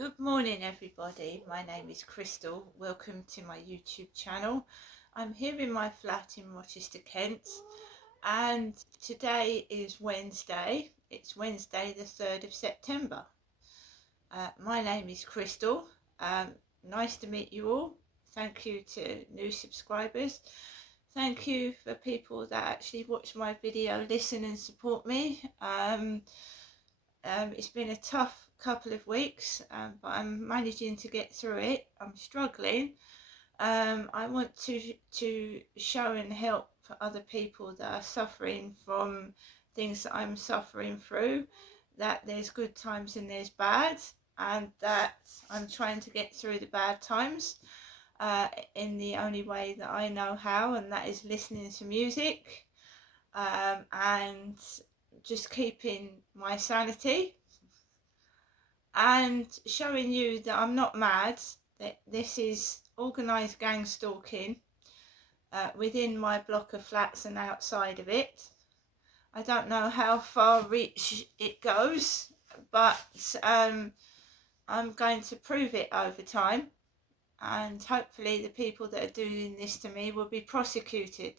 Good morning everybody, my name is Crystal. Welcome to my YouTube channel. I'm here in my flat in Rochester, Kent, and today is Wednesday. It's Wednesday the 3rd of September. My name is Crystal. Nice to meet you all. Thank you to new subscribers. Thank you for people that actually watch my video, listen and support me. It's been a tough couple of weeks, but I'm managing to get through it. I'm struggling. I want to show and help other people that are suffering from things that I'm suffering through, that there's good times and there's bad, and that I'm trying to get through the bad times in the only way that I know how, and that is listening to music and just keeping my sanity and showing you that I'm not mad, that this is organised gang stalking within my block of flats and outside of it. I don't know how far reach it goes, but I'm going to prove it over time, and hopefully the people that are doing this to me will be prosecuted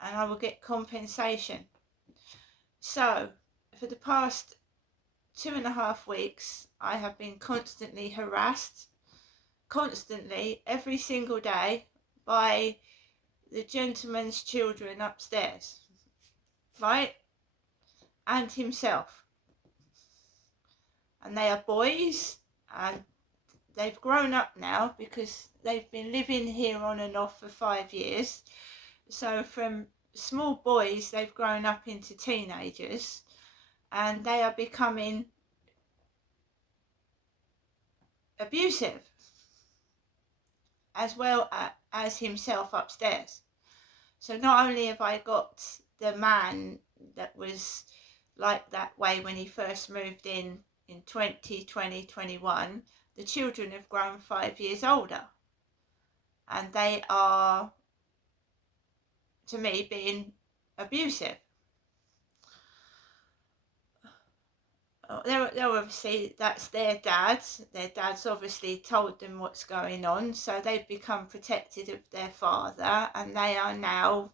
and I will get compensation. So for the past 2.5 weeks I have been constantly harassed, every single day, by the gentleman's children upstairs, right, and himself. And they are boys, and they've grown up now because they've been living here on and off for 5 years. So from small boys they've grown up into teenagers, and they are becoming abusive, as well as himself upstairs. So not only have I got the man that was like that way when he first moved in 2021, the children have grown 5 years older, and they are, to me, being abusive. They're obviously, that's their dads. Their dads obviously told them what's going on, so they've become protected of their father, and they are now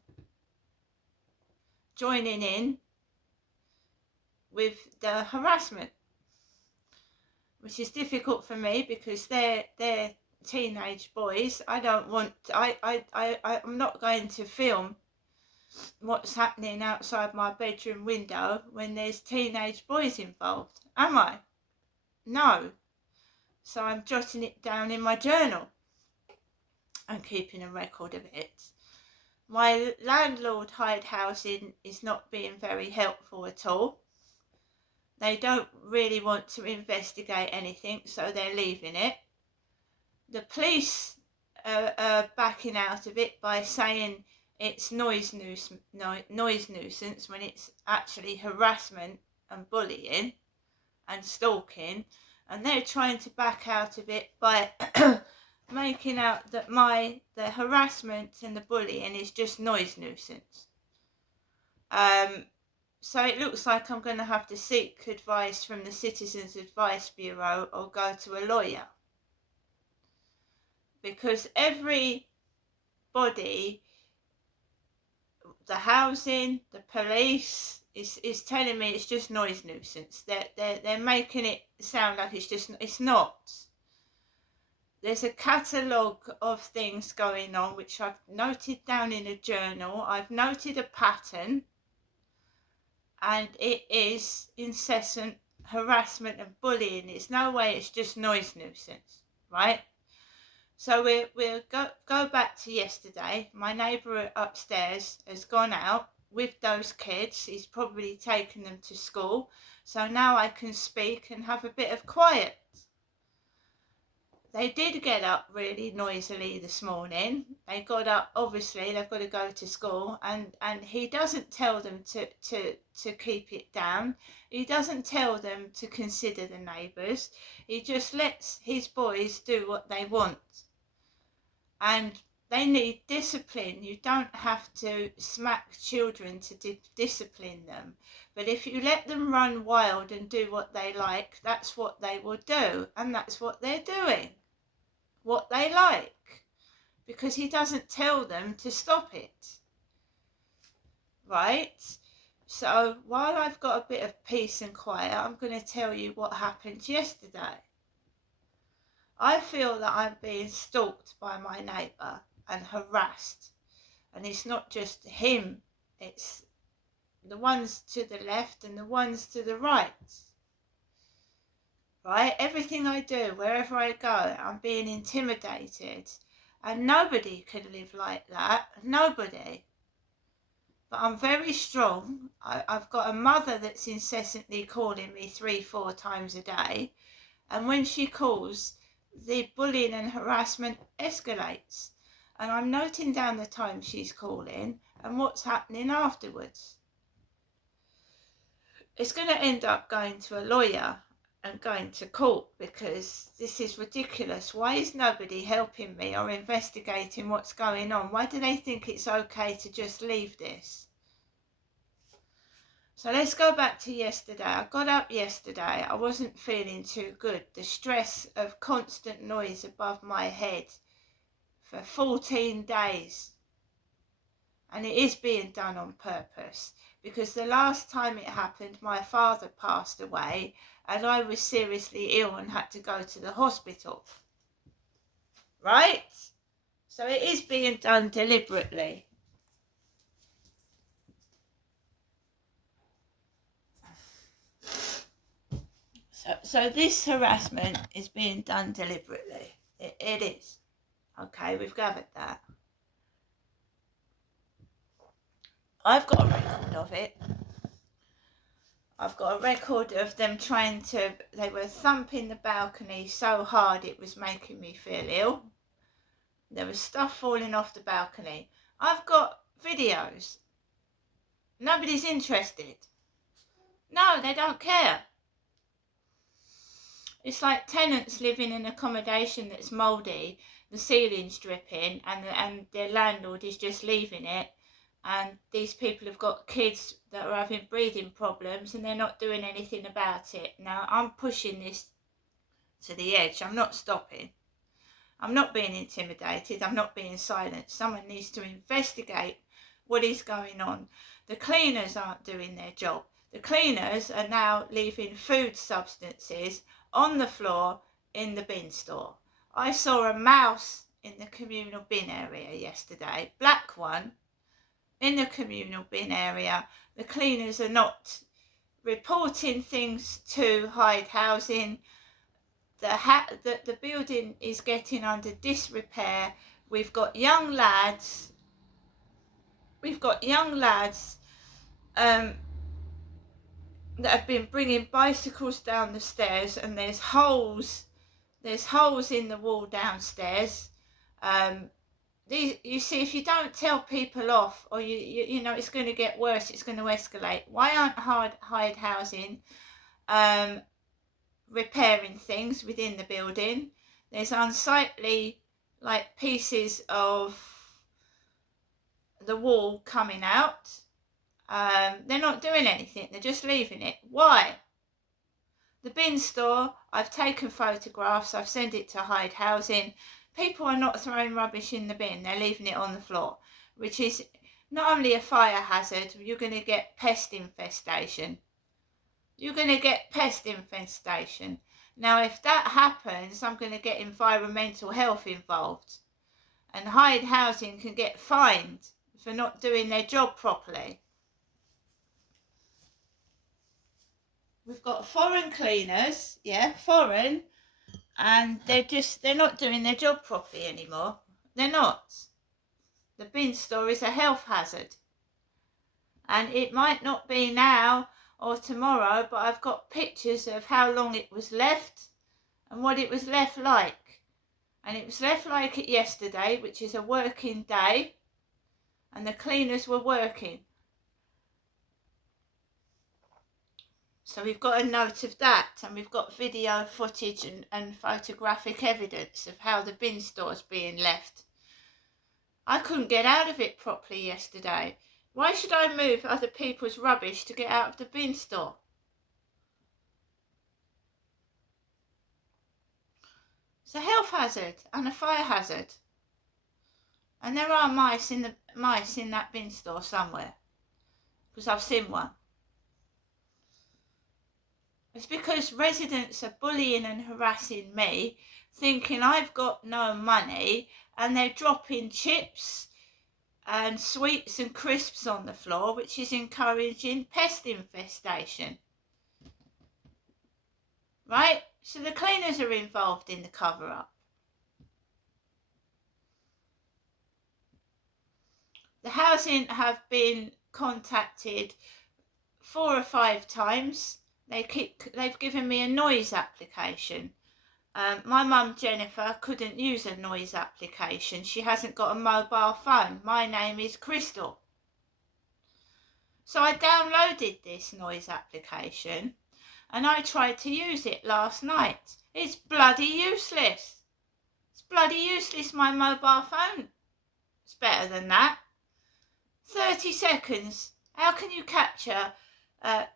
joining in with the harassment, which is difficult for me because they're teenage boys. I don't want, I'm not going to film what's happening outside my bedroom window when there's teenage boys involved, am I? No. So I'm jotting it down in my journal and keeping a record of it. My landlord hired housing is not being very helpful at all. They don't really want to investigate anything, so they're leaving it. The police are backing out of it by saying it's noise nuisance when it's actually harassment and bullying and stalking, and they're trying to back out of it by making out that the harassment and the bullying is just noise nuisance. So it looks like I'm going to have to seek advice from the Citizens Advice Bureau or go to a lawyer, because everybody, the housing, the police, is telling me it's just noise nuisance. They're making it sound like it's not. There's a catalogue of things going on which I've noted down in a journal. I've noted a pattern, and it is incessant harassment and bullying. It's no way it's just noise nuisance, right? So we'll go back to yesterday. My neighbour upstairs has gone out with those kids. He's probably taken them to school. So now I can speak and have a bit of quiet. They did get up really noisily this morning. They got up, obviously they've got to go to school, and he doesn't tell them to keep it down. He doesn't tell them to consider the neighbours. He just lets his boys do what they want. And they need discipline. You don't have to smack children to discipline them. But if you let them run wild and do what they like, that's what they will do. And that's what they're doing. What they like. Because he doesn't tell them to stop it. Right? So while I've got a bit of peace and quiet, I'm going to tell you what happened yesterday. I feel that I'm being stalked by my neighbour and harassed. And it's not just him, it's the ones to the left and the ones to the right. Right? Everything I do, wherever I go, I'm being intimidated. And nobody can live like that. Nobody. But I'm very strong. I've got a mother that's incessantly calling me 3-4 times a day. And when she calls, the bullying and harassment escalates. And I'm noting down the time she's calling and what's happening afterwards. It's going to end up going to a lawyer and going to court because this is ridiculous. Why is nobody helping me or investigating what's going on? Why do they think it's okay to just leave this? So let's go back to yesterday. I got up yesterday. I wasn't feeling too good. The stress of constant noise above my head for 14 days. And it is being done on purpose. Because the last time it happened, my father passed away and I was seriously ill and had to go to the hospital. Right? So it is being done deliberately. So this harassment is being done deliberately. It is. Okay, we've gathered that. I've got a record of it. I've got a record of them they were thumping the balcony so hard it was making me feel ill. There was stuff falling off the balcony. I've got videos. Nobody's interested. No, they don't care. It's like tenants living in accommodation that's mouldy, the ceiling's dripping, and their landlord is just leaving it. And these people have got kids that are having breathing problems and they're not doing anything about it. Now, I'm pushing this to the edge. I'm not stopping. I'm not being intimidated. I'm not being silenced. Someone needs to investigate what is going on. The cleaners aren't doing their job. The cleaners are now leaving food substances on the floor in the bin store. I saw a mouse in the communal bin area yesterday, black one, in the communal bin area. The cleaners are not reporting things to Hyde Housing. The building is getting under disrepair. We've got young lads that have been bringing bicycles down the stairs, and there's holes in the wall downstairs. You see, if you don't tell people off, or you know it's going to get worse, it's going to escalate. Why aren't Hyde Housing repairing things within the building? There's unsightly pieces of the wall coming out. They're not doing anything, they're just leaving it. Why? The bin store, I've taken photographs, I've sent it to Hyde Housing. People are not throwing rubbish in the bin, they're leaving it on the floor, which is not only a fire hazard, you're going to get pest infestation. Now, if that happens, I'm going to get environmental health involved. And Hyde Housing can get fined for not doing their job properly. We've got foreign cleaners, foreign, and they're not doing their job properly anymore. They're not. The bin store is a health hazard. And it might not be now or tomorrow, but I've got pictures of how long it was left and what it was left like. And it was left like it yesterday, which is a working day, and the cleaners were working. So we've got a note of that, and we've got video footage and photographic evidence of how the bin store's being left. I couldn't get out of it properly yesterday. Why should I move other people's rubbish to get out of the bin store? It's a health hazard and a fire hazard. And there are mice in that bin store somewhere, because I've seen one. It's because residents are bullying and harassing me, thinking I've got no money, and they're dropping chips and sweets and crisps on the floor, which is encouraging pest infestation. Right? So the cleaners are involved in the cover-up. The housing have been contacted 4 or 5 times. They've given me a noise application. My mum Jennifer couldn't use a noise application. She hasn't got a mobile phone. My name is Crystal. So I downloaded this noise application and I tried to use it last night. It's bloody useless. It's bloody useless, my mobile phone. It's better than that. 30 seconds. How can you capture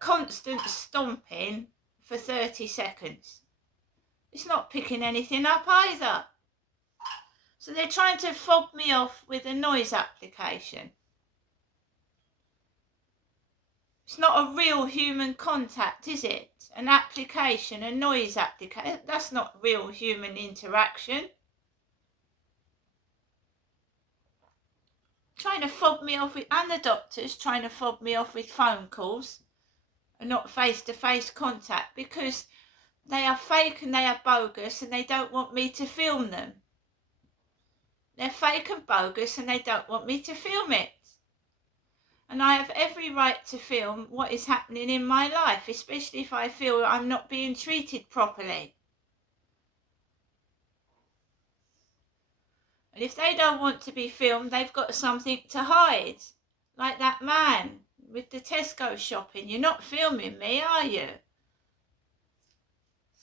constant stomping for 30 seconds? It's not picking anything up either. So they're trying to fob me off with a noise application. It's not a real human contact, is it? An application, a noise application. That's not real human interaction. Trying to fob me off with, and the doctors trying to fob me off with phone calls and not face-to-face contact, because they are fake and they are bogus and they don't want me to film them. They're fake and bogus and they don't want me to film it. And I have every right to film what is happening in my life, especially if I feel I'm not being treated properly. And if they don't want to be filmed, they've got something to hide. Like that man with the Tesco shopping. You're not filming me, are you?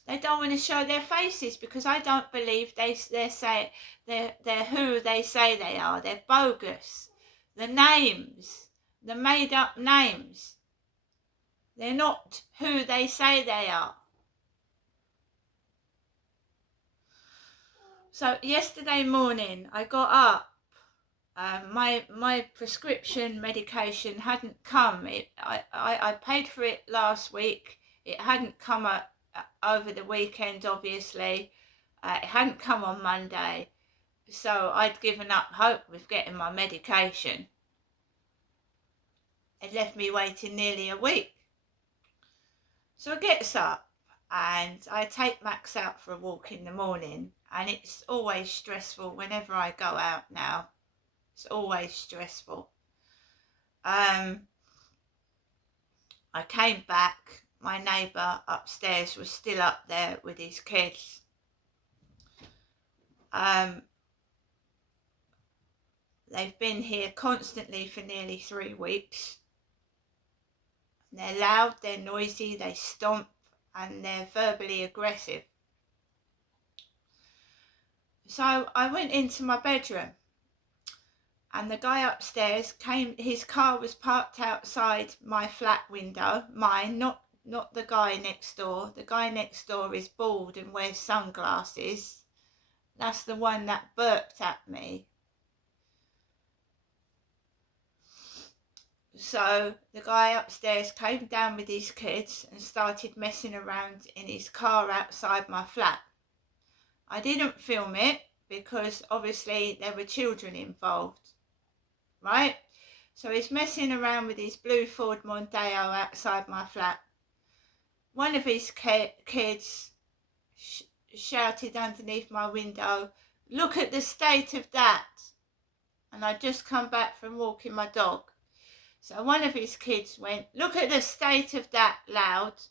They don't want to show their faces because I don't believe they're who they say they are. They're bogus. The names, the made up names, they're not who they say they are. So yesterday morning I got up. My prescription medication hadn't come. I paid for it last week. It hadn't come over the weekend, obviously. It hadn't come on Monday. So I'd given up hope with getting my medication. It left me waiting nearly a week. So I gets up and I take Max out for a walk in the morning, and it's always stressful whenever I go out now. It's always stressful. I came back. My neighbour upstairs was still up there with his kids. They've been here constantly for nearly 3 weeks. They're loud, they're noisy, they stomp, and they're verbally aggressive. So I went into my bedroom, and the guy upstairs came. His car was parked outside my flat window, mine, not the guy next door. The guy next door is bald and wears sunglasses. That's the one that burped at me. So the guy upstairs came down with his kids and started messing around in his car outside my flat. I didn't film it because obviously there were children involved, right? So he's messing around with his blue Ford Mondeo outside my flat. One of his kids shouted underneath my window, "Look at the state of that." And I'd just come back from walking my dog. So one of his kids went, "Look at the state of that," loud.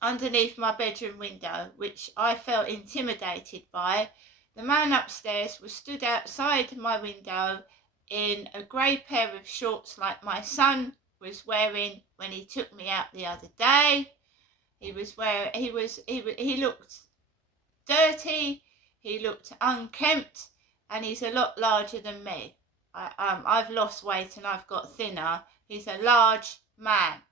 Underneath my bedroom window, which I felt intimidated by. The man upstairs was stood outside my window in a grey pair of shorts like my son was wearing when he took me out the other day. He looked dirty. He looked unkempt, and he's a lot larger than me. I've lost weight and I've got thinner. He's a large man.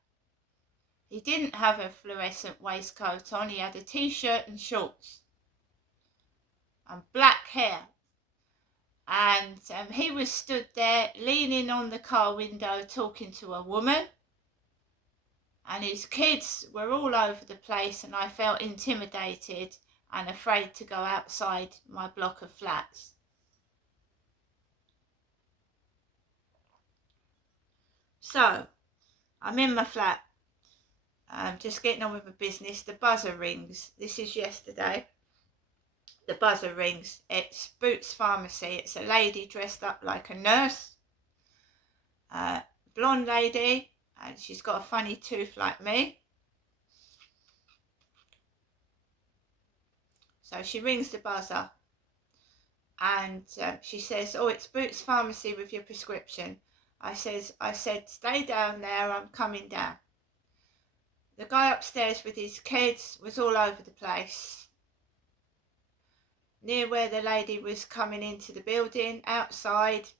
He didn't have a fluorescent waistcoat on. He had a t-shirt and shorts and black hair. And he was stood there leaning on the car window talking to a woman. And his kids were all over the place, and I felt intimidated and afraid to go outside my block of flats. So, I'm in my flat. I'm just getting on with my business. The buzzer rings. This is yesterday. The buzzer rings. It's Boots Pharmacy. It's a lady dressed up like a nurse. Blonde lady. And she's got a funny tooth like me. So she rings the buzzer. And she says, "Oh, it's Boots Pharmacy with your prescription." I said, "Stay down there, I'm coming down." The guy upstairs with his kids was all over the place. Near where the lady was coming into the building, outside,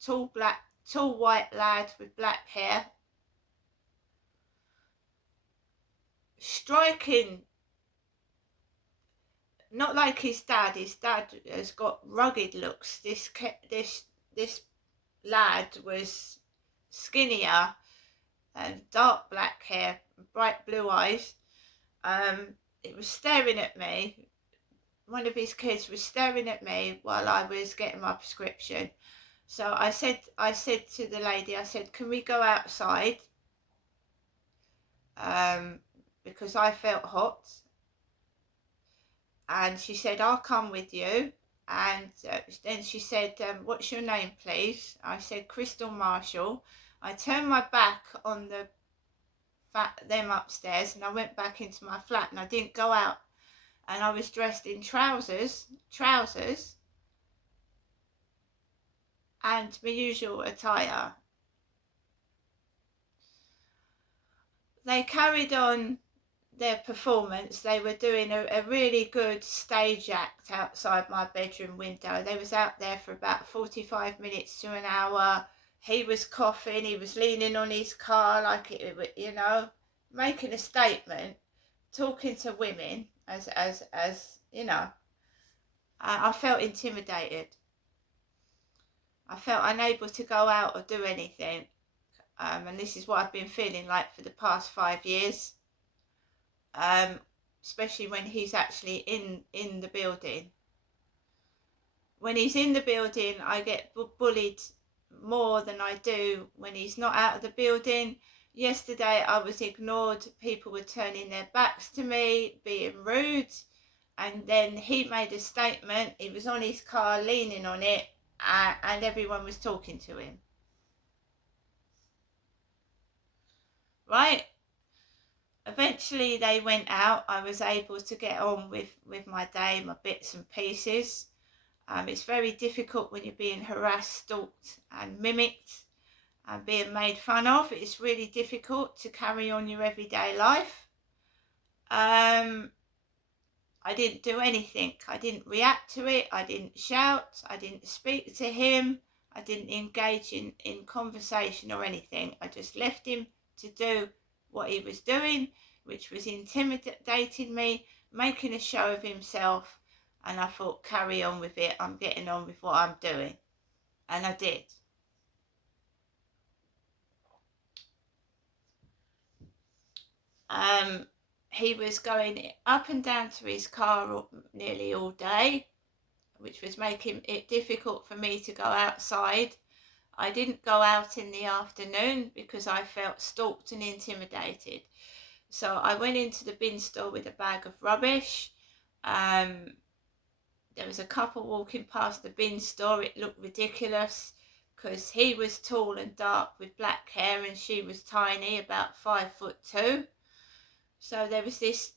tall white lad with black hair. Striking, not like his dad. His dad has got rugged looks. This lad was skinnier and dark black hair, bright blue eyes. It was staring at me. One of his kids was staring at me while I was getting my prescription. So I said to the lady, I said, "Can we go outside?" Because I felt hot. And she said, "I'll come with you." And then she said, "What's your name, please?" I said, "Crystal Marshall." I turned my back on them upstairs, and I went back into my flat, and I didn't go out. And I was dressed in trousers, and my usual attire. They carried on their performance. They were doing a really good stage act outside my bedroom window. They was out there for about 45 minutes to an hour. He was coughing, he was leaning on his car like it, you know, making a statement, talking to women as you know. I felt intimidated. I felt unable to go out or do anything. And this is what I've been feeling like for the past 5 years. Especially when he's actually in the building. When he's in the building, I get bullied more than I do when he's not out of the building. Yesterday I was ignored. People were turning their backs to me, being rude. And then he made a statement. He was on his car leaning on it, and everyone was talking to him. Right? Eventually they went out. I was able to get on with my day, my bits and pieces. It's very difficult when you're being harassed, stalked and mimicked and being made fun of. It's really difficult to carry on your everyday life. I didn't do anything. I didn't react to it. I didn't shout. I didn't speak to him. I didn't engage in conversation or anything. I just left him to do what he was doing, which was intimidating me, making a show of himself. And I thought, carry on with it. I'm getting on with what I'm doing. And I did. He was going up and down to his car nearly all day, which was making it difficult for me to go outside. I didn't go out in the afternoon because I felt stalked and intimidated. So I went into the bin store with a bag of rubbish. There was a couple walking past the bin store. It looked ridiculous because he was tall and dark with black hair and she was tiny, about 5'2". So there was this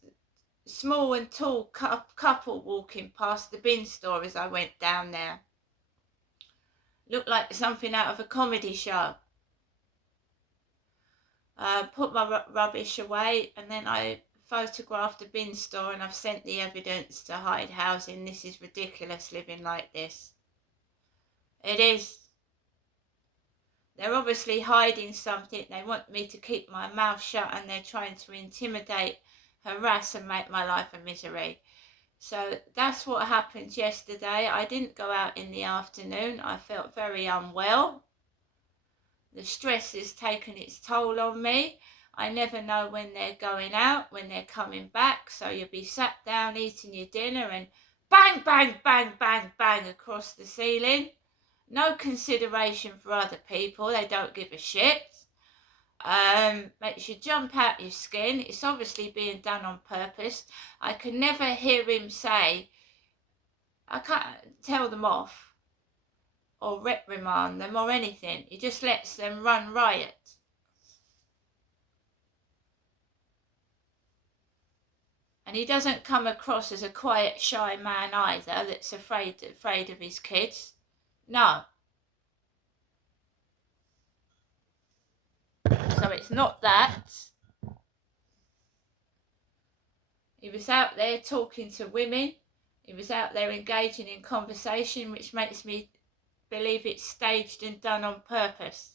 small and tall couple walking past the bin store as I went down there. Looked like something out of a comedy show. Put my rubbish away, and then I photographed a bin store and I've sent the evidence to Hyde Housing. This is ridiculous living like this. It is. They're obviously hiding something. They want me to keep my mouth shut and they're trying to intimidate, harass and make my life a misery. So that's what happened yesterday. I didn't go out in the afternoon. I felt very unwell. The stress has taken its toll on me. I never know when they're going out, when they're coming back. So you'll be sat down eating your dinner and bang, bang, bang, bang, bang across the ceiling. No consideration for other people. They don't give a shit. Makes you jump out your skin. It's obviously being done on purpose. I can never hear him say, I can't tell them off or reprimand them or anything. He just lets them run riot. And he doesn't come across as a quiet, shy man either that's afraid of his kids. No. So it's not that. He was out there talking to women. He was out there engaging in conversation, which makes me believe it's staged and done on purpose.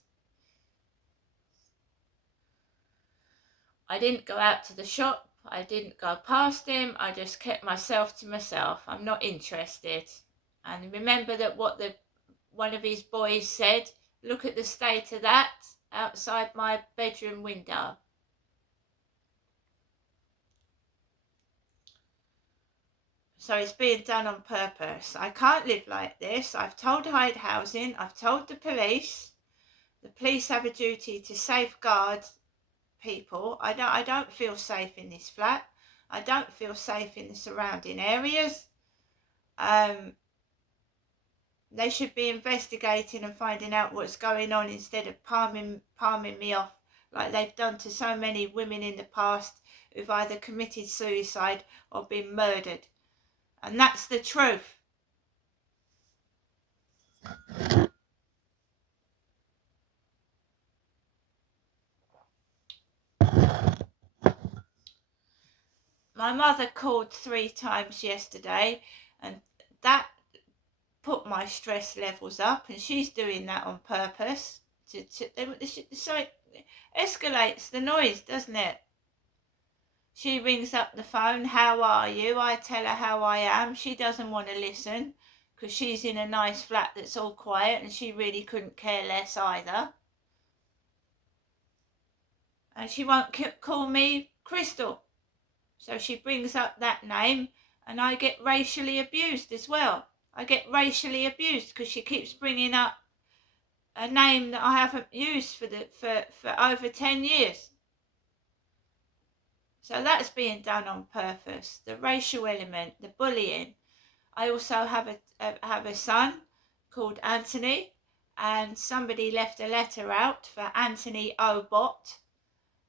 I didn't go out to the shop. I didn't go past him. I just kept myself to myself. I'm not interested. And remember that what one of his boys said, look at the state of that outside my bedroom window. So it's being done on purpose. I can't live like this. I've told Hyde Housing, I've told the police. The police have a duty to safeguard people. I don't feel safe in this flat. I don't feel safe in the surrounding areas. They should be investigating and finding out what's going on instead of palming me off like they've done to so many women in the past who've either committed suicide or been murdered. And that's the truth. My mother called 3 times yesterday and that put my stress levels up, and she's doing that on purpose. So it escalates the noise, doesn't it? She rings up the phone, how are you? I tell her how I am. She doesn't want to listen because she's in a nice flat that's all quiet and she really couldn't care less either. And she won't call me Crystal. So she brings up that name and I get racially abused as well. I get racially abused because she keeps bringing up a name that I haven't used for over 10 years. So that's being done on purpose. The racial element, the bullying. I also have a son called Anthony, and somebody left a letter out for Anthony Obot.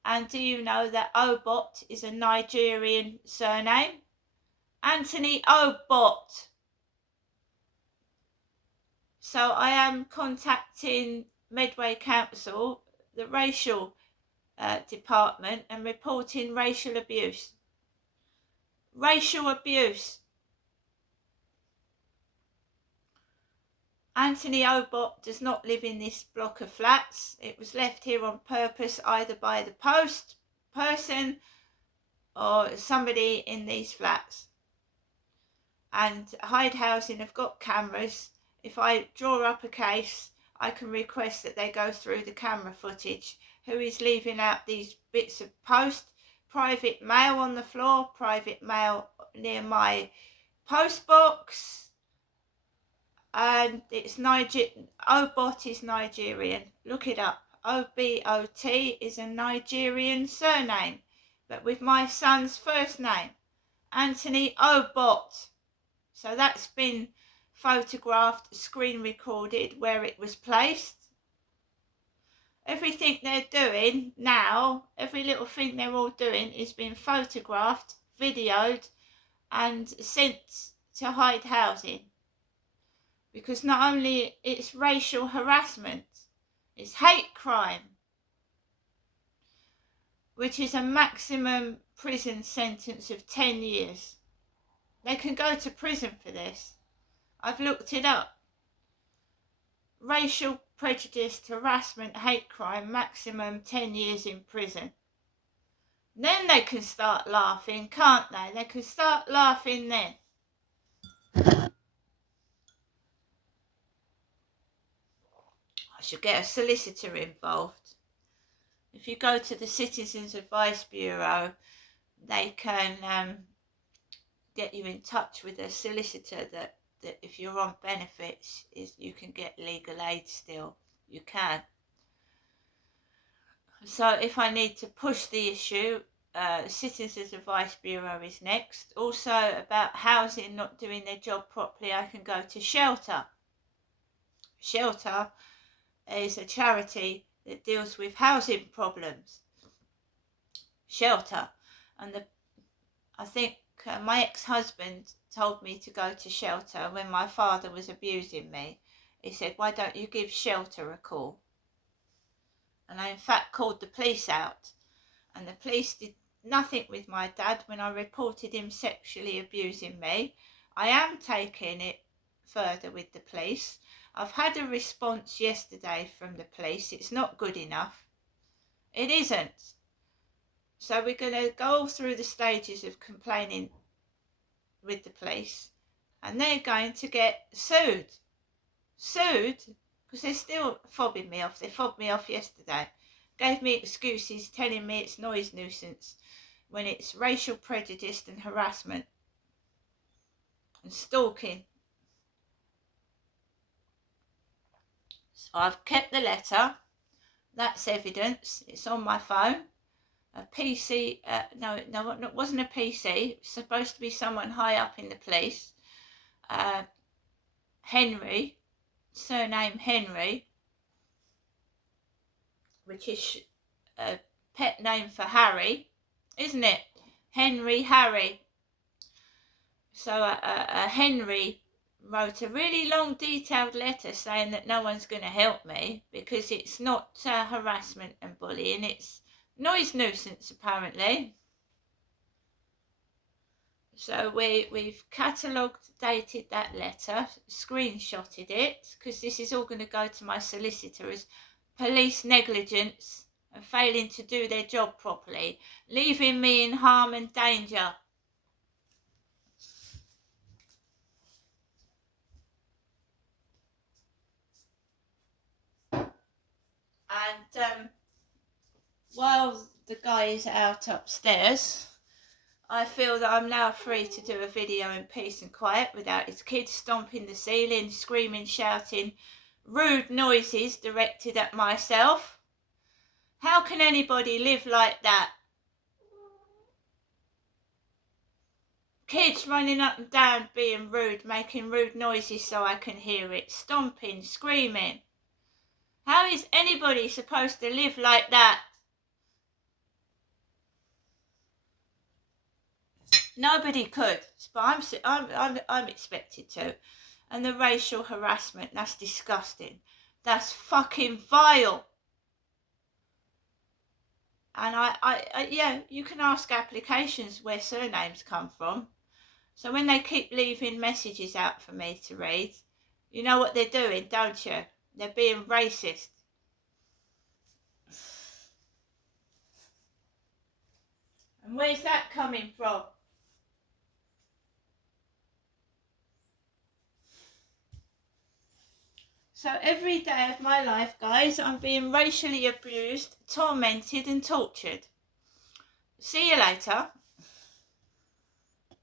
And do you know that Obot is a Nigerian surname? Anthony Obot. So I am contacting Medway Council, the racial department, and reporting racial abuse. Racial abuse. Anthony Obot does not live in this block of flats. It was left here on purpose either by the post person or somebody in these flats. And Hyde Housing have got cameras. If I draw up a case, I can request that they go through the camera footage. Who is leaving out these bits of post, private mail on the floor, private mail near my post box. And it's Obot is Nigerian. Look it up. Obot is a Nigerian surname, but with my son's first name, Anthony Obot. So that's been photographed, screen recorded where it was placed. Everything they're doing now, every little thing they're all doing is being photographed, videoed and sent to Hyde Housing. Because not only it's racial harassment, it's hate crime. which is a maximum prison sentence of 10 years. They can go to prison for this. I've looked it up. Racial prejudice, harassment, hate crime, maximum 10 years in prison. Then they can start laughing, can't they? They can start laughing then. I should get a solicitor involved. If you go to the Citizens Advice Bureau, they can get you in touch with a solicitor that if you're on benefits, you can get legal aid still. You can. So if I need to push the issue, Citizens Advice Bureau is next. Also about housing not doing their job properly, I can go to Shelter. Shelter is a charity that deals with housing problems. Shelter. And I think my ex-husband told me to go to Shelter when my father was abusing me. He said, why don't you give Shelter a call? And I in fact called the police out, and the police did nothing with my dad when I reported him sexually abusing me. I am taking it further with the police. I've had a response yesterday from the police. It's not good enough. It isn't. So we're going to go through the stages of complaining with the police, and they're going to get sued. Sued? Because they're still fobbing me off. They fobbed me off yesterday. Gave me excuses telling me it's noise nuisance when it's racial prejudice and harassment and stalking. So I've kept the letter. That's evidence. It's on my phone. A PC, no, it wasn't a PC. It was supposed to be someone high up in the police. Henry, surname Henry, which is a pet name for Harry, isn't it? Henry, Harry. So Henry wrote a really long detailed letter saying that no one's going to help me because it's not harassment and bullying, it's noise nuisance apparently. So we've catalogued, dated that letter, screenshotted it, because this is all going to go to my solicitor as police negligence and failing to do their job properly, leaving me in harm and danger. And while the guy is out upstairs, I feel that I'm now free to do a video in peace and quiet without his kids stomping the ceiling, screaming, shouting, rude noises directed at myself. How can anybody live like that? Kids running up and down being rude, making rude noises so I can hear it, stomping, screaming. How is anybody supposed to live like that? Nobody could, but I'm expected to. And the racial harassment, that's disgusting. That's fucking vile. And yeah, you can ask applications where surnames come from. So when they keep leaving messages out for me to read, you know what they're doing, don't you? They're being racist. And where's that coming from? So every day of my life, guys, I'm being racially abused, tormented and tortured. See you later.